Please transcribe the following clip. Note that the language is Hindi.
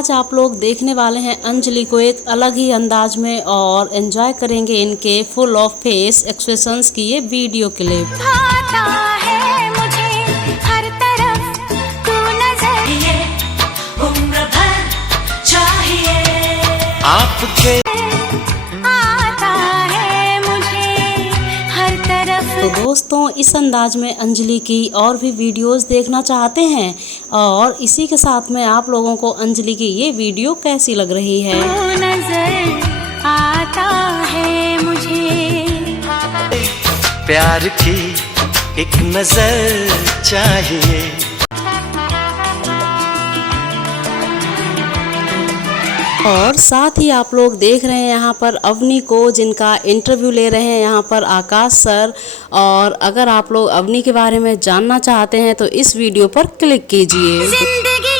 आज आप लोग देखने वाले हैं अंजलि को एक अलग ही अंदाज में और एंजॉय करेंगे इनके फुल ऑफ फेस एक्सप्रेशंस की ये वीडियो क्लिप। आता है मुझे हर तरफ तू नजर, उम्र भर चाहिए आपके, आता है मुझे हर तरफ। तो दोस्तों इस अंदाज में अंजलि की और भी वीडियोस देखना चाहते हैं और इसी के साथ में आप लोगों को अंजलि की ये वीडियो कैसी लग रही है? नजर आता है मुझे प्यार की एक नजर चाहिए। और साथ ही आप लोग देख रहे हैं यहाँ पर अवनी को, जिनका इंटरव्यू ले रहे हैं यहाँ पर आकाश सर। और अगर आप लोग अवनी के बारे में जानना चाहते हैं तो इस वीडियो पर क्लिक कीजिए। जिंदगी